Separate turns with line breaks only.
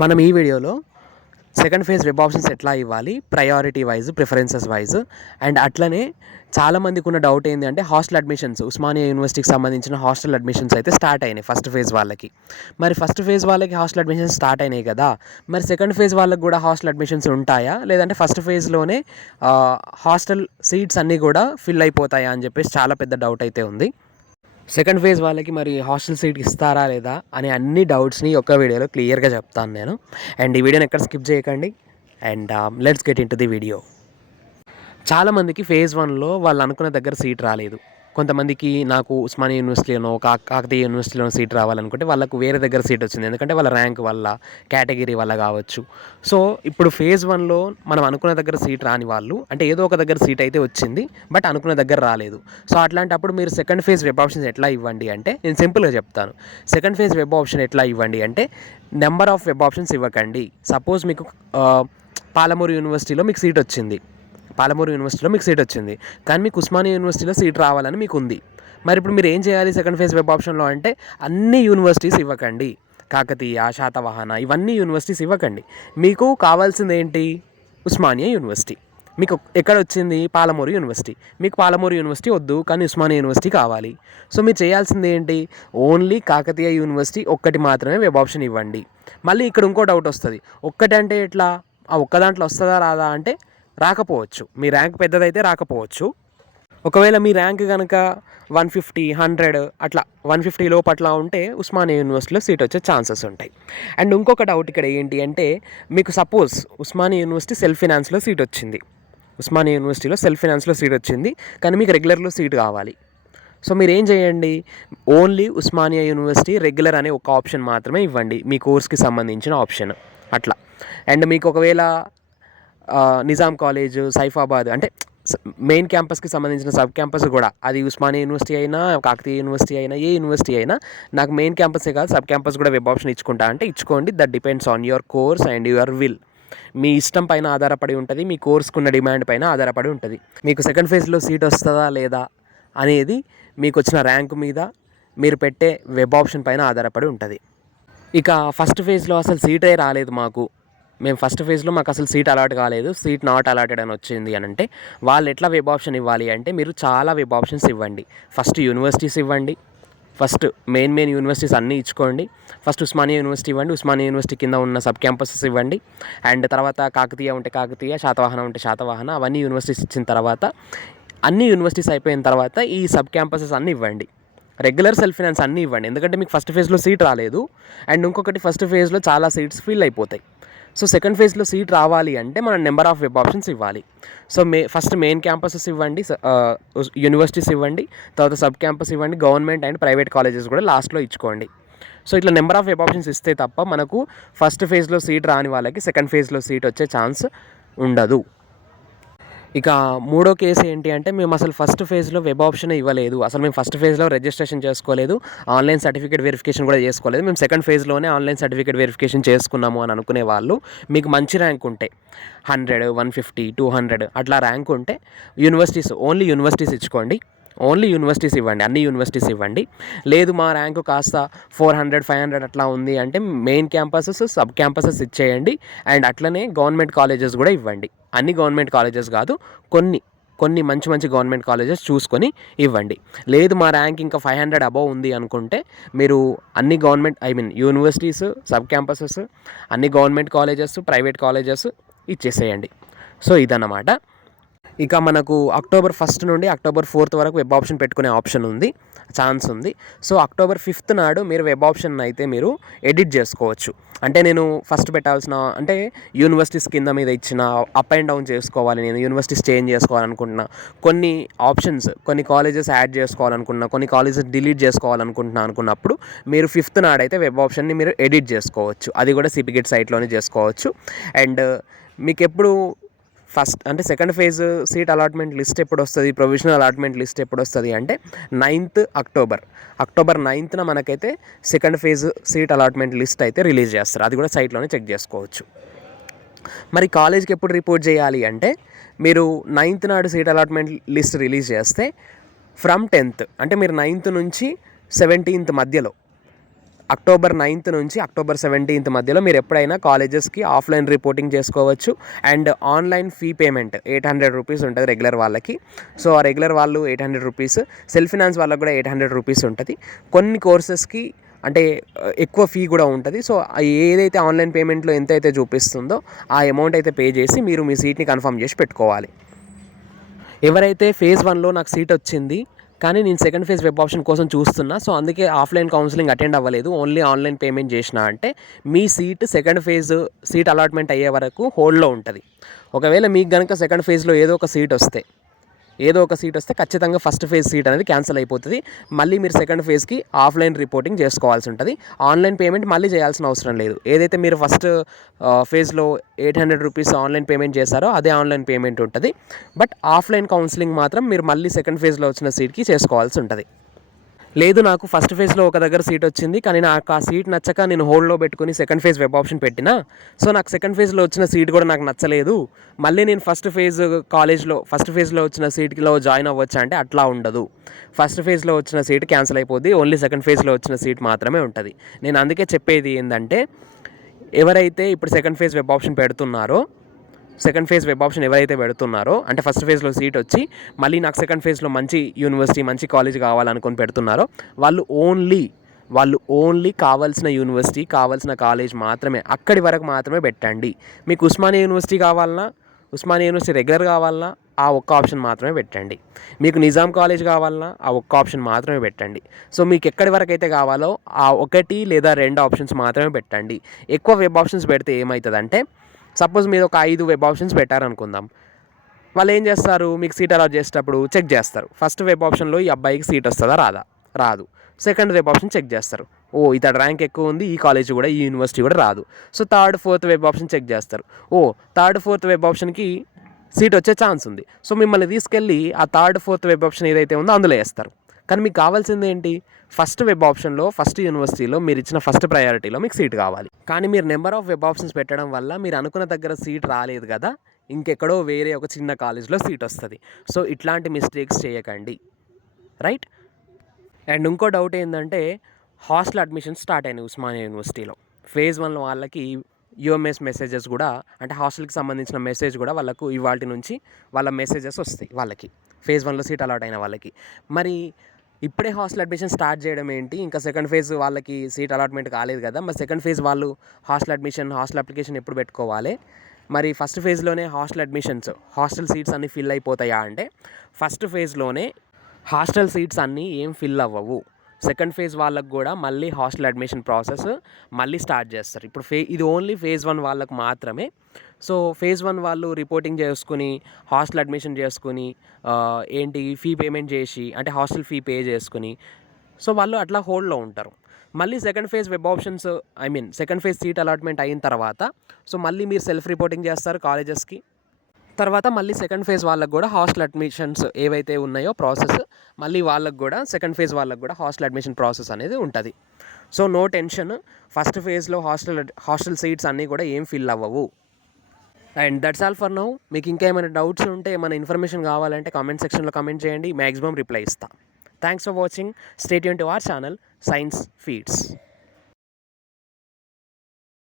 మనం ఈ వీడియోలో సెకండ్ ఫేజ్ వెబ్ ఆప్షన్స్ ఎట్లా ఇవ్వాలి? Priority wise preferences wise and అట్లనే చాలామందికి ఉన్న డౌట్ ఏంటి అంటే హాస్టల్ అడ్మిషన్స్ ఉస్మానియా యూనివర్సిటీకి సంబంధించిన హాస్టల్ అడ్మిషన్స్ అయితే స్టార్ట్ అయినాయి ఫస్ట్ ఫేజ్ వాళ్ళకి. మరి ఫస్ట్ ఫేజ్ వాళ్ళకి హాస్టల్ అడ్మిషన్స్ స్టార్ట్ అయినాయి కదా? మరి సెకండ్ ఫేజ్ వాళ్ళకి కూడా హాస్టల్ అడ్మిషన్స్ ఉంటాయా? లేదంటే ఫస్ట్ ఫేజ్లోనే హాస్టల్ సీట్స్ అన్నీ కూడా ఫిల్ అయిపోతాయా అని చెప్పేసి చాలా పెద్ద డౌట్ అయితే ఉంది. సెకండ్ ఫేజ్ వాళ్ళకి మరి హాస్టల్ సీట్ ఇస్తారా లేదా అనే అన్ని డౌట్స్ని ఒక్క వీడియోలో క్లియర్గా చెప్తాను నేను. అండ్ ఈ వీడియోని ఎక్కడ స్కిప్ చేయకండి. And let's get in to the video చాలామందికి ఫేజ్ వన్లో వాళ్ళు అనుకున్న దగ్గర సీట్ రాలేదు. కొంతమందికి నాకు ఉస్మానియా యూనివర్సిటీలోనో కా కాకతీయ యూనివర్సిటీలోనో సీట్ రావాలనుకుంటే వాళ్ళకు వేరే దగ్గర సీట్ వచ్చింది. ఎందుకంటే వాళ్ళ ర్యాంక్ వల్ల కేటగిరీ వల్ల కావచ్చు. సో ఇప్పుడు ఫేజ్ వన్లో మనం అనుకున్న దగ్గర సీట్ రాని వాళ్ళు అంటే ఏదో ఒక దగ్గర సీట్ అయితే వచ్చింది బట్ అనుకున్న దగ్గర రాలేదు. సో అట్లాంటప్పుడు మీరు సెకండ్ ఫేజ్ వెబ్ ఆప్షన్స్ ఎట్లా ఇవ్వండి అంటే నేను సింపుల్గా చెప్తాను. సెకండ్ ఫేజ్ వెబ్ ఆప్షన్ ఎట్లా ఇవ్వండి అంటే నెంబర్ ఆఫ్ వెబ్ ఆప్షన్స్ ఇవ్వకండి. సపోజ్ మీకు పాలమూరు యూనివర్సిటీలో మీకు సీట్ వచ్చింది. పాలమూరు యూనివర్సిటీలో మీకు సీట్ వచ్చింది. కానీ మీకు ఉస్మానియా యూనివర్సిటీలో సీట్ రావాలని మీకు ఉంది. మరి ఇప్పుడు మీరు ఏం చేయాలి సెకండ్ ఫేజ్ వెబ్ ఆప్షన్లో అంటే అన్ని యూనివర్సిటీస్ ఇవ్వకండి. కాకతీయ శాతవాహన ఇవన్నీ యూనివర్సిటీస్ ఇవ్వకండి. మీకు కావాల్సింది ఏంటి? ఉస్మానియా యూనివర్సిటీ. మీకు ఎక్కడ వచ్చింది? పాలమూరు యూనివర్సిటీ. మీకు పాలమూరు యూనివర్సిటీ వద్దు కానీ ఉస్మానియా యూనివర్సిటీ కావాలి. సో మీరు చేయాల్సింది ఏంటి? ఓన్లీ కాకతీయ యూనివర్సిటీ ఒక్కటి మాత్రమే వెబ్ ఆప్షన్ ఇవ్వండి. మళ్ళీ ఇక్కడ ఇంకో డౌట్ వస్తుంది. ఒక్కటంటే ఎట్లా? ఆ ఒక్క దాంట్లో వస్తుందా రాదా అంటే రాకపోవచ్చు. మీ ర్యాంక్ పెద్దదైతే రాకపోవచ్చు. ఒకవేళ మీ ర్యాంక్ కనుక వన్ ఫిఫ్టీ హండ్రెడ్ అట్లా వన్ ఫిఫ్టీ లోపు అట్లా ఉంటే ఉస్మానియా యూనివర్సిటీలో సీట్ వచ్చే ఛాన్సెస్ ఉంటాయి. అండ్ ఇంకొక డౌట్ ఇక్కడ ఏంటి అంటే మీకు సపోజ్ ఉస్మానియా యూనివర్సిటీ సెల్ఫ్ ఫినాన్స్లో సీట్ వచ్చింది. ఉస్మానియా యూనివర్సిటీలో సెల్ఫ్ ఫినాన్స్లో సీట్ వచ్చింది కానీ మీకు రెగ్యులర్లో సీట్ కావాలి. సో మీరు ఏం చేయండి? ఓన్లీ ఉస్మానియా యూనివర్సిటీ రెగ్యులర్ అనే ఒక ఆప్షన్ మాత్రమే ఇవ్వండి మీ కోర్స్కి సంబంధించిన ఆప్షన్. అట్లా. అండ్ మీకు ఒకవేళ నిజాం కాలేజ్ సైఫాబాద్ అంటే మెయిన్ క్యాంపస్కి సంబంధించిన సబ్ క్యాంపస్ కూడా. అది ఉస్మానియా యూనివర్సిటీ అయినా కాకతీయ యూనివర్సిటీ అయినా ఏ యూనివర్సిటీ అయినా నాకు మెయిన్ క్యాంపసే కాదు సబ్ క్యాంపస్ కూడా వెబ్ ఆప్షన్ ఇచ్చుకుంటా. అంటే ఇచ్చుకోండి that depends on your course and your will. మీ ఇష్టం పైన ఆధారపడి ఉంటుంది మీ కోర్స్కున్న డిమాండ్ పైన ఆధారపడి ఉంటుంది. మీకు సెకండ్ ఫేజ్లో సీట్ వస్తుందా లేదా అనేది మీకు వచ్చిన ర్యాంక్ మీద మీరు పెట్టే వెబ్ ఆప్షన్ పైన ఆధారపడి ఉంటుంది. ఇక ఫస్ట్ ఫేజ్లో అసలు సీటే రాలేదు మాకు. మేము ఫస్ట్ ఫేజ్లో మాకు అసలు సీట్ అలాట్ కాలేదు. సీట్ నాట్ అలాటెడ్ అని వచ్చింది అని అంటే వాళ్ళు ఎట్లా వెబ్ ఆప్షన్ ఇవ్వాలి అంటే మీరు చాలా వెబ్ ఆప్షన్స్ ఇవ్వండి. ఫస్ట్ యూనివర్సిటీస్ ఇవ్వండి. ఫస్ట్ మెయిన్ మెయిన్ యూనివర్సిటీస్ అన్నీ ఇచ్చుకోండి. ఫస్ట్ ఉస్మానియా యూనివర్సిటీ ఇవ్వండి. ఉస్మానియా యూనివర్సిటీ కింద ఉన్న సబ్ క్యాంపసెస్ ఇవ్వండి. అండ్ తర్వాత కాకతీయ ఉంటే కాకతీయ శాతవాహన ఉంటే శాతవాహన అవన్నీ యూనివర్సిటీస్ ఇచ్చిన తర్వాత అన్ని యూనివర్సిటీస్ అయిపోయిన తర్వాత ఈ సబ్ క్యాంపసెస్ అన్నీ ఇవ్వండి. రెగ్యులర్ సెల్ఫ్ ఫినాన్స్ అన్నీ ఇవ్వండి. ఎందుకంటే మీకు ఫస్ట్ ఫేజ్లో సీట్ రాలేదు. అండ్ ఇంకొకటి ఫస్ట్ ఫేజ్లో చాలా సీట్స్ ఫిల్ అయిపోతాయి. సో సెకండ్ ఫేజ్లో సీట్ రావాలి అంటే మనం నెంబర్ ఆఫ్ వెబ్ ఆప్షన్స్ ఇవ్వాలి. So may first main campuses ఇవ్వండి యూనివర్సిటీస్ ఇవ్వండి తర్వాత సబ్ క్యాంపస్ ఇవ్వండి గవర్నమెంట్ అండ్ ప్రైవేట్ కాలేజెస్ కూడా లాస్ట్లో ఇచ్చుకోండి. సో ఇట్లా నెంబర్ ఆఫ్ వెబ్ ఆప్షన్స్ ఇస్తే తప్ప మనకు ఫస్ట్ ఫేజ్లో సీట్ రాని వాళ్ళకి సెకండ్ ఫేజ్లో సీట్ వచ్చే ఛాన్స్ ఉండదు. ఇక మూడో కేసు ఏంటి అంటే మేము అసలు ఫస్ట్ ఫేజ్లో వెబ్ ఆప్షన్ ఇవ్వలేదు. అసలు మేము ఫస్ట్ ఫేజ్లో రిజిస్ట్రేషన్ చేసుకోలేదు. ఆన్లైన్ సర్టిఫికేట్ వెరిఫికేషన్ కూడా చేసుకోలేదు. మేము సెకండ్ ఫేజ్లోనే ఆన్లైన్ సర్టిఫికేట్ వెరిఫికేషన్ చేసుకున్నాము అని అనుకునే వాళ్ళు మీకు మంచి ర్యాంక్ ఉంటే. Hundred one fifty two hundred అట్లా ర్యాంక్ ఉంటే యూనివర్సిటీస్ ఓన్లీ యూనివర్సిటీస్ ఇచ్చుకోండి. ఓన్లీ యూనివర్సిటీస్ ఇవ్వండి. అన్ని యూనివర్సిటీస్ ఇవ్వండి. లేదు మా ర్యాంకు కాస్త ఫోర్ హండ్రెడ్ ఫైవ్ హండ్రెడ్ అట్లా ఉంది అంటే మెయిన్ క్యాంపసెస్ సబ్ క్యాంపసెస్ ఇచ్చేయండి. అండ్ అట్లనే గవర్నమెంట్ కాలేజెస్ కూడా ఇవ్వండి. అన్ని గవర్నమెంట్ కాలేజెస్ కాదు కొన్ని కొన్ని మంచి మంచి గవర్నమెంట్ కాలేజెస్ చూసుకొని ఇవ్వండి. లేదు మా ర్యాంక్ ఇంకా ఫైవ్ హండ్రెడ్ అబవ్ ఉంది అనుకుంటే మీరు అన్ని government I mean universities sub campuses అన్ని గవర్నమెంట్ కాలేజెస్ ప్రైవేట్ కాలేజెస్ ఇచ్చేసేయండి. సో ఇదన్నమాట. ఇక మనకు అక్టోబర్ ఫస్ట్ నుండి అక్టోబర్ ఫోర్త్ వరకు వెబ్ ఆప్షన్ పెట్టుకునే ఆప్షన్ ఉంది ఛాన్స్ ఉంది. సో అక్టోబర్ ఫిఫ్త్ నాడు మీరు వెబ్ ఆప్షన్ అయితే మీరు ఎడిట్ చేసుకోవచ్చు. అంటే నేను ఫస్ట్ పెట్టాల్సిన అంటే యూనివర్సిటీస్ కింద మీద ఇచ్చిన అప్ అండ్ డౌన్ చేసుకోవాలి నేను యూనివర్సిటీస్ చేంజ్ చేసుకోవాలనుకుంటున్నా. కొన్ని ఆప్షన్స్ కొన్ని కాలేజెస్ యాడ్ చేసుకోవాలనుకుంటున్నా కొన్ని కాలేజెస్ డిలీట్ చేసుకోవాలనుకుంటున్నా అనుకున్నప్పుడు మీరు ఫిఫ్త్ నాడైతే వెబ్ ఆప్షన్ని మీరు ఎడిట్ చేసుకోవచ్చు. అది కూడా సిపిగెట్ సైట్లోనే చేసుకోవచ్చు. అండ్ మీకు ఎప్పుడు ఫస్ట్ అంటే second phase seat allotment list ఎప్పుడు వస్తుంది ప్రొవిజనల్ అలాట్మెంట్ లిస్ట్ ఎప్పుడు వస్తుంది అంటే నైన్త్ అక్టోబర్. అక్టోబర్ నైన్త్న మనకైతే second phase seat allotment list అయితే రిలీజ్ చేస్తారు. అది కూడా సైట్లోనే చెక్ చేసుకోవచ్చు. మరి కాలేజ్కి ఎప్పుడు రిపోర్ట్ చేయాలి అంటే మీరు నైన్త్ నాడు సీట్ అలాట్మెంట్ లిస్ట్ రిలీజ్ చేస్తే ఫ్రమ్ టెన్త్ అంటే మీరు నైన్త్ నుంచి సెవెంటీన్త్ మధ్యలో అక్టోబర్ నైన్త్ నుంచి అక్టోబర్ సెవెంటీన్త్ మధ్యలో మీరు ఎప్పుడైనా కాలేజెస్కి ఆఫ్లైన్ రిపోర్టింగ్ చేసుకోవచ్చు. And online fee payment eight hundred rupees ఉంటుంది రెగ్యులర్ వాళ్ళకి. సో ఆ రెగ్యులర్ వాళ్ళు eight hundred rupees self finance వాళ్ళకి కూడా ఎయిట్ హండ్రెడ్ రూపీస్ ఉంటుంది. కొన్ని కోర్సెస్కి అంటే ఎక్కువ ఫీ కూడా ఉంటుంది. సో ఏదైతే ఆన్లైన్ పేమెంట్లో ఎంత అయితే చూపిస్తుందో ఆ అమౌంట్ అయితే పే చేసి మీరు మీ సీట్ని కన్ఫర్మ్ చేసి పెట్టుకోవాలి. ఎవరైతే ఫేజ్ వన్లో నాకు సీట్ వచ్చింది కానీ నేను సెకండ్ ఫేజ్ వెబ్ ఆప్షన్ కోసం చూస్తున్నా. సో అందుకే ఆఫ్లైన్ కౌన్సిలింగ్ అటెండ్ అవ్వలేదు. ఓన్లీ ఆన్లైన్ పేమెంట్ చేసిన అంటే మీ seat second phase seat allotment అయ్యే వరకు హోల్డ్లో ఉంటుంది. ఒకవేళ మీకు కనుక సెకండ్ ఫేజ్లో ఏదో ఒక సీట్ వస్తే ఏదో ఒక సీట్ వస్తే ఖచ్చితంగా ఫస్ట్ ఫేజ్ సీట్ అనేది క్యాన్సిల్ అయిపోతుంది. మళ్ళీ మీరు సెకండ్ ఫేజ్కి ఆఫ్లైన్ రిపోర్టింగ్ చేసుకోవాల్సి ఉంటుంది. ఆన్లైన్ పేమెంట్ మళ్ళీ చేయాల్సిన అవసరం లేదు. ఏదైతే మీరు ఫస్ట్ ఫేజ్లో eight hundred rupees online payment చేశారో అదే ఆన్లైన్ పేమెంట్ ఉంటుంది. బట్ ఆఫ్లైన్ కౌన్సిలింగ్ మాత్రం మీరు మళ్ళీ సెకండ్ ఫేజ్లో వచ్చిన సీట్కి చేసుకోవాల్సి ఉంటుంది. లేదు నాకు ఫస్ట్ ఫేజ్లో ఒక దగ్గర సీట్ వచ్చింది కానీ నాకు ఆ సీట్ నచ్చక నేను హోల్డ్లో పెట్టుకుని సెకండ్ ఫేజ్ వెబ్ ఆప్షన్ పెట్టినా. సో నాకు సెకండ్ ఫేజ్లో వచ్చిన సీట్ కూడా నాకు నచ్చలేదు. మళ్ళీ నేను ఫస్ట్ ఫేజ్ కాలేజ్లో ఫస్ట్ ఫేజ్లో వచ్చిన సీట్లో జాయిన్ అవ్వచ్చా అంటే అట్లా ఉండదు. ఫస్ట్ ఫేజ్లో వచ్చిన సీట్ క్యాన్సిల్ అయిపోద్ది ఓన్లీ సెకండ్ ఫేజ్లో వచ్చిన సీట్ మాత్రమే ఉంటుంది. నేను అందుకే చెప్పేది ఏంటంటే ఎవరైతే ఇప్పుడు సెకండ్ ఫేజ్ వెబ్ ఆప్షన్ పెడుతున్నారో సెకండ్ ఫేజ్ వెబ్ ఆప్షన్ ఎవరైతే పెడుతున్నారో అంటే ఫస్ట్ ఫేజ్లో సీట్ వచ్చి మళ్ళీ నాకు సెకండ్ ఫేజ్లో మంచి యూనివర్సిటీ మంచి కాలేజ్ కావాలనుకొని పెడుతున్నారో వాళ్ళు ఓన్లీ వాళ్ళు ఓన్లీ కావాల్సిన యూనివర్సిటీ కావాల్సిన కాలేజ్ మాత్రమే అక్కడి వరకు మాత్రమే పెట్టండి. మీకు ఉస్మానియా యూనివర్సిటీ కావాలన్నా ఉస్మానియా యూనివర్సిటీ రెగ్యులర్ కావాలన్నా ఆ ఒక్క ఆప్షన్ మాత్రమే పెట్టండి. మీకు నిజాం కాలేజ్ కావాలన్నా ఆ ఒక్క ఆప్షన్ మాత్రమే పెట్టండి. సో మీకు ఎక్కడి వరకు అయితే కావాలో ఆ ఒకటి లేదా రెండు ఆప్షన్స్ మాత్రమే పెట్టండి. ఎక్కువ వెబ్ ఆప్షన్స్ పెడితే ఏమవుతుందంటే సపోజ్ మీరు ఒక ఐదు వెబ్ ఆప్షన్స్ పెట్టారనుకుందాం. వాళ్ళు ఏం చేస్తారు? మీకు సీట్ అలాట్ చేసేటప్పుడు చెక్ చేస్తారు. ఫస్ట్ వెబ్ ఆప్షన్లో ఈ అబ్బాయికి సీట్ వస్తుందా రాదా? రాదు. సెకండ్ వెబ్ ఆప్షన్ చెక్ చేస్తారు. ఓ ఇతడు ర్యాంక్ ఎక్కువ ఉంది ఈ కాలేజ్ కూడా ఈ యూనివర్సిటీ కూడా రాదు. So third fourth web option check చేస్తారు. ఓ థర్డ్ ఫోర్త్ వెబ్ ఆప్షన్కి సీట్ వచ్చే ఛాన్స్ ఉంది. సో మిమ్మల్ని తీసుకెళ్ళి ఆ థర్డ్ ఫోర్త్ వెబ్ ఆప్షన్ ఏదైతే ఉందో అందులో వేస్తారు. కానీ మీకు కావాల్సింది ఏంటి? ఫస్ట్ వెబ్ ఆప్షన్లో ఫస్ట్ యూనివర్సిటీలో మీరు ఇచ్చిన ఫస్ట్ ప్రయారిటీలో మీకు సీట్ కావాలి. కానీ మీరు నెంబర్ ఆఫ్ వెబ్ ఆప్షన్స్ పెట్టడం వల్ల మీరు అనుకున్న దగ్గర సీట్ రాలేదు కదా ఇంకెక్కడో వేరే ఒక చిన్న కాలేజ్లో సీట్ వస్తుంది. సో ఇట్లాంటి మిస్టేక్స్ చేయకండి. రైట్? అండ్ ఇంకో డౌట్ ఏంటంటే హాస్టల్ అడ్మిషన్ స్టార్ట్ అయినాయి ఉస్మానియా యూనివర్సిటీలో. ఫేజ్ వన్ వాళ్ళకి యుఎంఎస్ మెసేజెస్ కూడా అంటే హాస్టల్కి సంబంధించిన మెసేజ్ కూడా వాళ్ళకు ఇవాటి నుంచి వాళ్ళ మెసేజెస్ వస్తాయి వాళ్ళకి. ఫేజ్ వన్లో సీట్ అలాట్ అయిన వాళ్ళకి. మరి ఇప్పుడే హాస్టల్ అడ్మిషన్ స్టార్ట్ చేయడం ఏంటి? ఇంకా సెకండ్ ఫేజ్ వాళ్ళకి సీట్ అలాట్మెంట్ కాలేదు కదా. మరి సెకండ్ ఫేజ్ వాళ్ళు హాస్టల్ అడ్మిషన్ హాస్టల్ అప్లికేషన్ ఎప్పుడు పెట్టుకోవాలి? మరి ఫస్ట్ ఫేజ్లోనే హాస్టల్ అడ్మిషన్స్ హాస్టల్ సీట్స్ అన్నీ ఫిల్ అయిపోతాయా అంటే ఫస్ట్ ఫేజ్లోనే హాస్టల్ సీట్స్ అన్నీ ఏం ఫిల్ అవ్వవు. సెకండ్ ఫేజ్ వాళ్ళకు కూడా మళ్ళీ హాస్టల్ అడ్మిషన్ ప్రాసెస్ మళ్ళీ స్టార్ట్ చేస్తారు. ఇప్పుడు ఫే ఇది ఓన్లీ ఫేజ్ వన్ వాళ్ళకు మాత్రమే సో ఫేజ్ వన్ వాళ్ళు రిపోర్టింగ్ చేసుకుని హాస్టల్ అడ్మిషన్ చేసుకుని ఏంటి ఫీ పేమెంట్ చేసి అంటే హాస్టల్ ఫీ పే చేసుకుని సో వాళ్ళు అట్లా హోల్డ్లో ఉంటారు. మళ్ళీ second phase web options I mean second phase seat allotment అయిన తర్వాత సో మళ్ళీ మీరు సెల్ఫ్ రిపోర్టింగ్ చేస్తారు కాలేజెస్కి. తర్వాత మళ్ళీ సెకండ్ ఫేజ్ వాళ్ళకు కూడా హాస్టల్ అడ్మిషన్స్ ఏవైతే ఉన్నాయో ప్రాసెస్ మళ్ళీ వాళ్ళకు కూడా సెకండ్ ఫేజ్ వాళ్ళకు కూడా హాస్టల్ అడ్మిషన్ ప్రాసెస్ అనేది ఉంటుంది. సో నో టెన్షన్ ఫస్ట్ ఫేజ్లో హాస్టల్ హాస్టల్ సీట్స్ అన్నీ కూడా ఏం ఫిల్ అవ్వవు. And that's all for now. మీకు ఇంకా ఏమైనా డౌట్స్ ఉంటే ఏమైనా ఇన్ఫర్మేషన్ కావాలంటే కామెంట్ సెక్షన్లో కామెంట్ చేయండి. మ్యాక్సిమం రిప్లై ఇస్తాను thanks for watching state Yoon to our channel science feeds